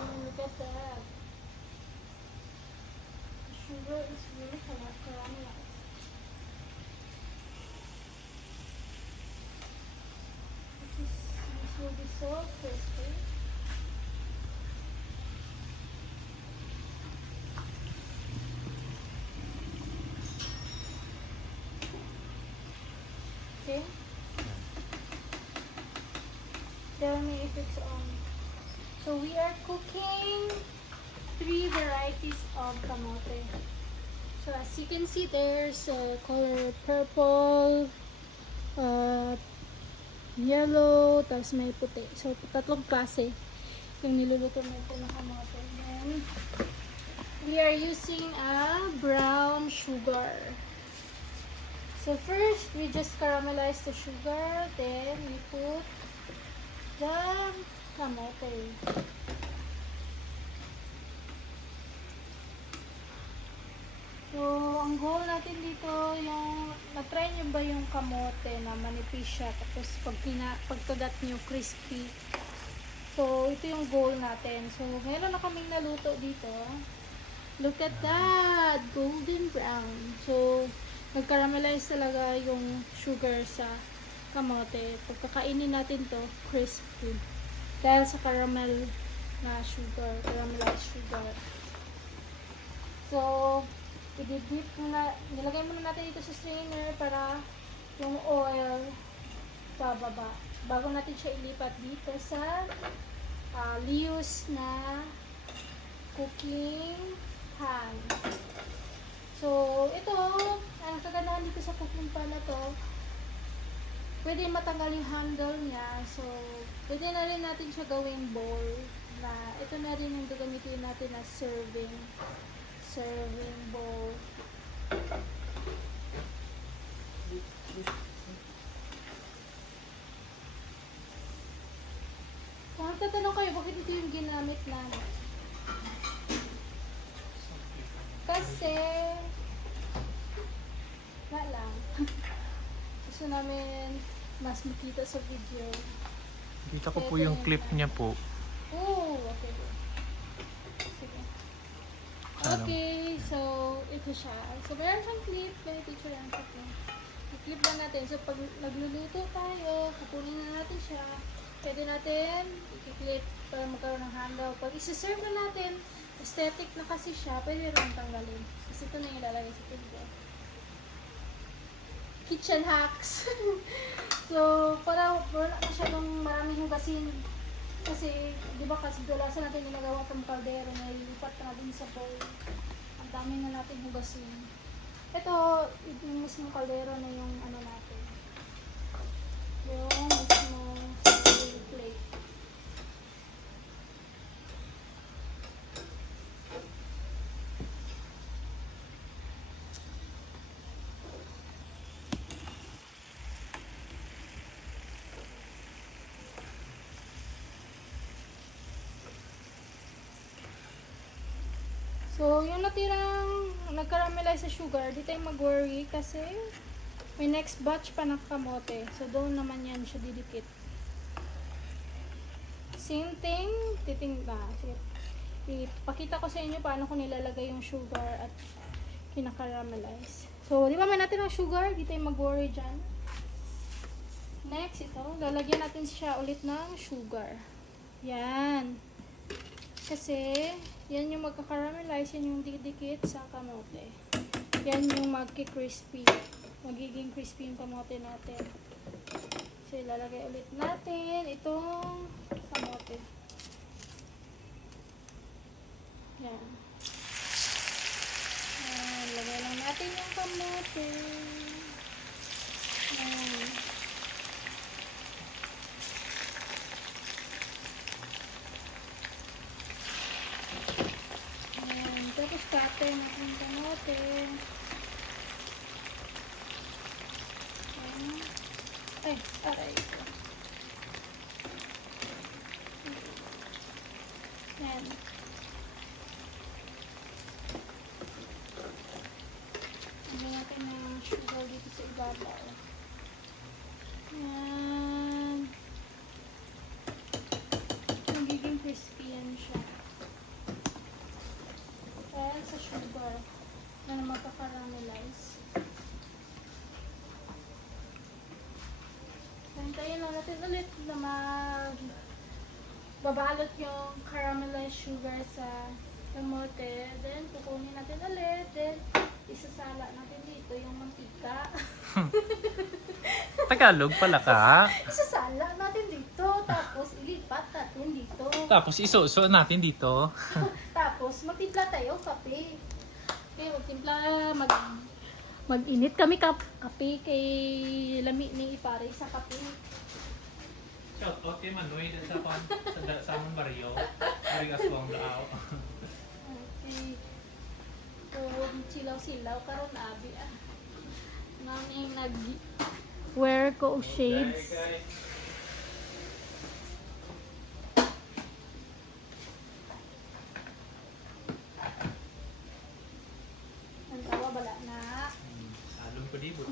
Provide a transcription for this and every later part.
Look at that. The sugar is really caramelized. This will be so crispy. Okay. Tell me if it's on. So we are cooking 3 varieties of kamote. So as you can see, there's color purple, yellow, tapos may puti. So tatlong klase yung niluluto natin ng kamote. Then we are using a brown sugar. So first, we just caramelize the sugar, then we put the kamote. So, ang goal natin dito, yung, na-try nyo ba yung kamote na manipis siya, tapos pagkagat nyo, crispy. So, ito yung goal natin. So, meron na kaming naluto dito. Look at that! Golden brown. So, nag-caramelize talaga yung sugar sa kamote. Pagkakainin natin to, crispy. Dahil sa caramel na sugar, caramelized sugar. So, i-dip muna, nilagay muna natin dito sa strainer para yung oil bababa. Bago natin siya ilipat dito sa Leo's na cooking pan. So, ito, ang kagandahan dito sa cooking pan na to, pwede matanggal yung handle niya. So, pwede na rin natin siya gawing bowl na ito na rin yung gagamitin natin na serving bowl. Kung tatanong kayo, bakit ito yung ginamit namin? Kasi wala lang. Gusto namin mas makita sa video. Kita ko po yung clip niya po. Oh, okay. Sige. Okay, so ito siya. So meron siyang clip. Ganito siya lang siya. I-clip lang natin. So pag nagluluto tayo, kukunin na natin siya. Pwede natin i-clip para magkaroon ng handle. Pag isi-serve na natin, aesthetic na kasi siya, pwede rin tanggalin. Kasi ito na yung ilalagay sa video. Kitchen hacks. So, para wala na siya ng maraming hugasin. Kasi, di ba kasi dalasan natin ginagawa itong kaldero na ilipat na din sa bowl. Ang dami na natin hugasin. Ito, yung mismo kaldero na yung ano natin. Yung mismo plate. So, yung natirang nag-caramelize sa sugar, di tayo mag-worry kasi may next batch pa ng kamote. So, doon naman yan siya didikit. Same thing, ipakita ko sa inyo paano ko nilalagay yung sugar at kinakaramelize. So, di ba may natin ang sugar? Di tayo mag-worry dyan. Next, ito, lalagyan natin siya ulit ng sugar. Yan. Kasi, yan yung magkakaramelize, yan yung didikit sa kamote. Yan yung magki-crispy. Magiging crispy yung kamote natin. So, ilalagay ulit natin itong kamote. Yan. Yan. Lagay lang natin yung kamote. Yan. Yan. Tapos cutter natin yung kamote. Yan. Ay, aray ito. Yan. Lagyan natin ng sugar dito sa ibabaw. Yan. Magiging crispy yan siya. natin sa sugar na magka-caramelize. Hintayin lang natin ulit na babalot yung caramelized sugar sa kamote. Then, kukunin natin ulit. Then, isasala natin dito yung mantika. Tagalog pala ka. Isasala natin dito. Tapos, ilipat natin dito. Tapos isuso natin dito. Tapos, magtimpla tayo kape. Okay, magtimpla, mag-init kami kape kay lami ni ipare sa kape. Shout out kay Manoy sa among baryo. Ari aswang daaw. Okay. So, silaw-silaw karon abi ah. Naming nag-wear ko og shades. Ang tawa bala na. Salon ko di but.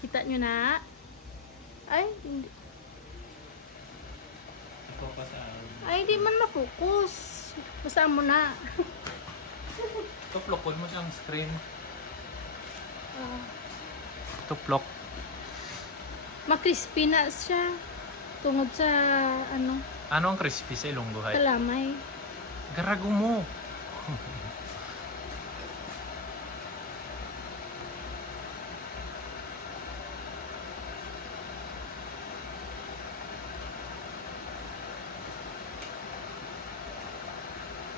Kita nyo na? Ay, hindi. Ako pa sa Ay, di man mapokus. Basta mo na. tuplokon mo siyang screen. Ah, Tuplok. makrispy na siya. Tungod sa, ano, Ano ang crispy sa Ilonggo hay? kalamay. Garago mo.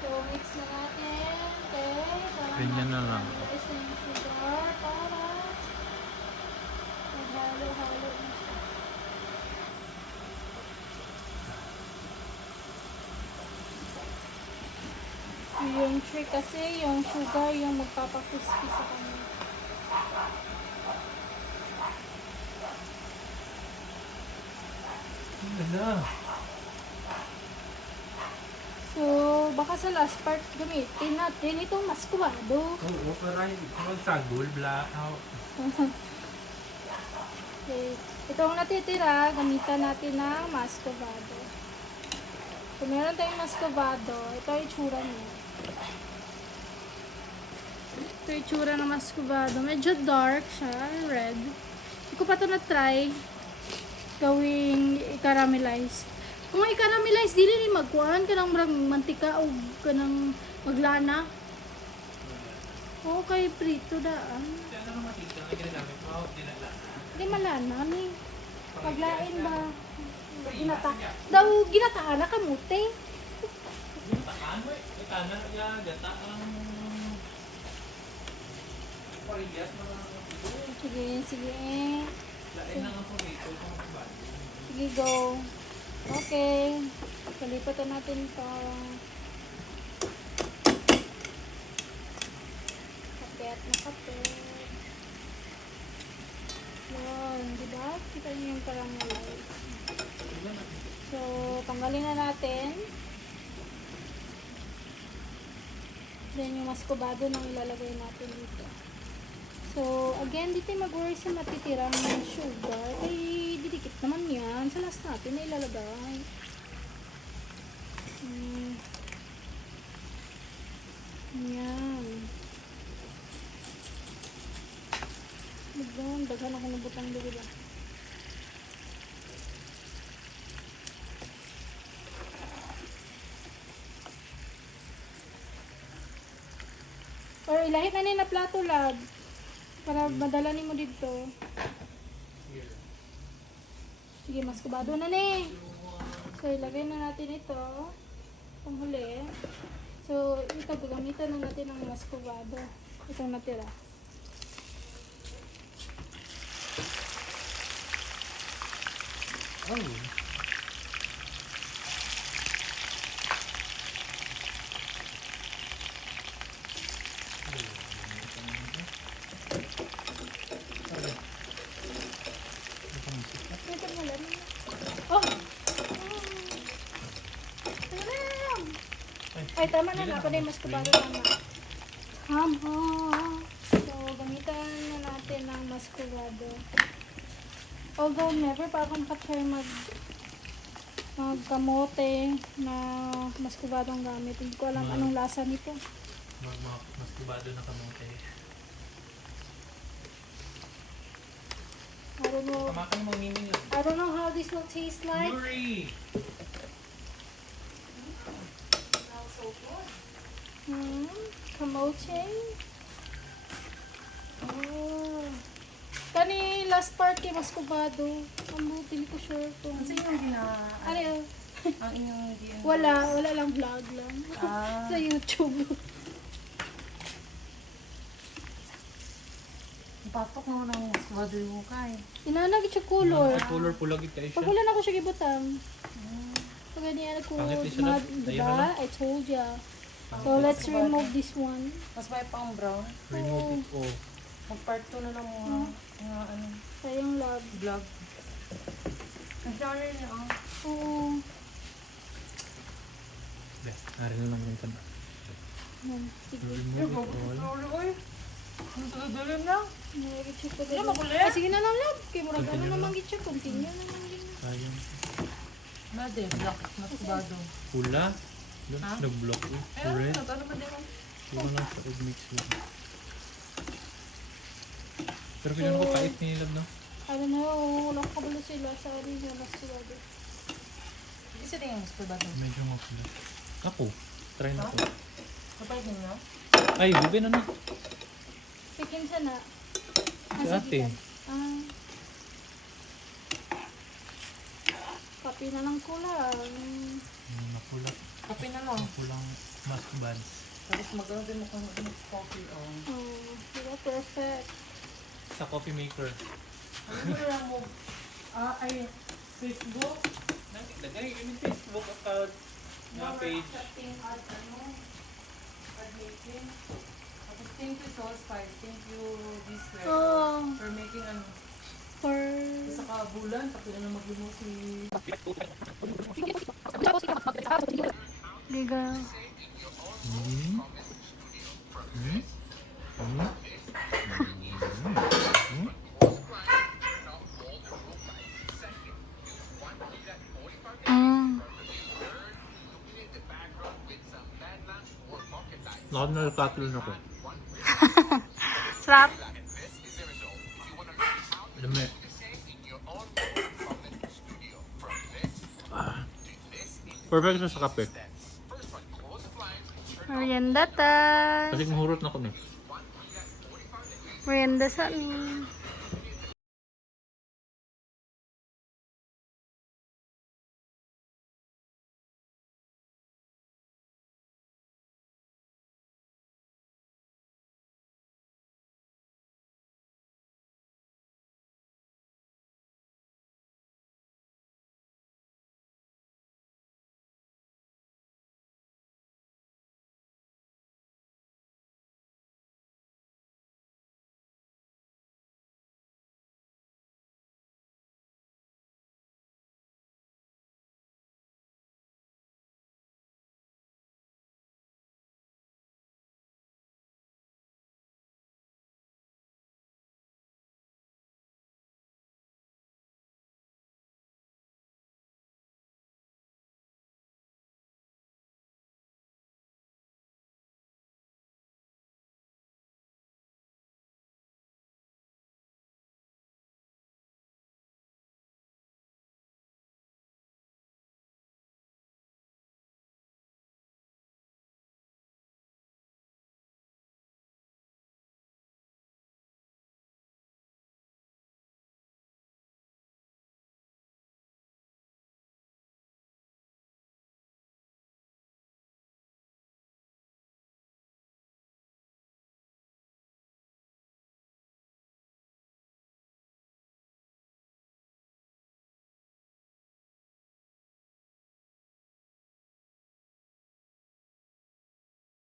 So, mix na natin. Okay. Ganyan na lang. Is na yung sugar para maghalo-halo na siya. Yung trick kasi, yung sugar yung magpapacrispy sa kanya. Ganda. So, baka sa last part gamitin natin itong maskuado. Oo, pero ay magsagol bla. Okay. Itong natitira, gamitan natin ng mascovado. Kung meron tayong mascovado, ito yung itsura niya. Ito yung itsura ng mascovado. Medyo dark siya, red. Hindi ko pa ito na-try gawing i-caramelize. Kung i-caramelize, dili ni magkuhan ka ng mantika o ka ng maglana. Oo, kay prito daan. Ano naman makita na ginagamit mo? Dinala. Hindi malana ni. Paglain ba? Daw ginataan na kamuti. Taan mo eh. Taan ya gata ang parehas mga Sige, sige. lain na ang paborito kung ba. Sige, go. Okay. Palipat na natin ito. Kapit na kapit. Yan, diba? Kita niyo yung caramelize. So, tanggalin na natin. Then, yung mascovado nang ilalagay natin dito. So, again, dito mag-worry sa matitirang sugar. Ay, didikit naman yan. Sa last natin na ilalagay. Yan. Magdaan, daghan ako ng butang dito ba? Or ilahit na na plato, lad. Para madala ni mo dito. Sige, mascovado na ni. So, ilagay na natin ito. Panghuli. So, ito, gagamitan na natin ng mascovado. Itong natira. Oh. Ito na lang. Oh! Ay, tama na. Ako na yung mascovado tama. So, gamitan na natin ng mascovado. Although, never pa ako nakatry magkamote na mascovado ang gamit. Hindi ko alam anong lasa nito. Mas kubado na kamote. I don't know. Kamakan mo miming lang. I don't know how this will taste like. Yuri! Kamote. Oh. Kani last party mas kubado. Ang buti ko sure kung. Kasi yung Ano yun? ang inyong Wala lang vlog lang. Ah. Sa YouTube. Patok mo ng swado yung kay. Inanag siya color. Ay, color pulagit kayo siya. Pag wala na ako siya gibutang. Pag ganyan ako, Pangit din siya, diba? I told ya. So let's remove this one. Mas may pang brown. Remove it all. Mag-part 2 na lang mga ano, Sayang love. vlog. Ang sorry niya. Oo. Nari na lang yung tanda. Sige. Remove it all. Sorry, oy. Ang tuloy na. Nag-check ko Ano, makulit? Ah, sige na lang love. Kaya murag ano Continue naman lang. gitcheck. Continue naman din. Ayun. Made, black. Mas kubado. Pula. Doon, Ha? nag-block eh. Ayun, Red. ano ba din? Huwag lang sa mix lang. Pero pinang ko kahit nilab no? I don't know. Wala ko kabalo sila. Sorry na mas sigado. Isa din yung mas kubado. Medyo mapula. Ako. Try na ko. Kapag ninyo? Ay, bibi na na. Pikin sana. Si ate. Ah. Kapi na lang ko lang. Mapula. Kape na lang. Mapulang mask buds. Tapos magkaroon din mo kung coffee. Oh, diba perfect. Sa coffee maker. Ano mo lang mo? Ay, Facebook? Naglagay yung Facebook account. Nga page. Accepting ad, ad making. Tapos thank you Soulspire. Thank you this way. Oh, For making ano. for... Sa kabulan, tapos na mag-limo si... Liga. Hmm? Hmm? Hmm? Nakakatulon ako. Slap. Dami. Perfect siya sa kape. Merienda time. Kasi mahurot na ko na. Merienda sa amin.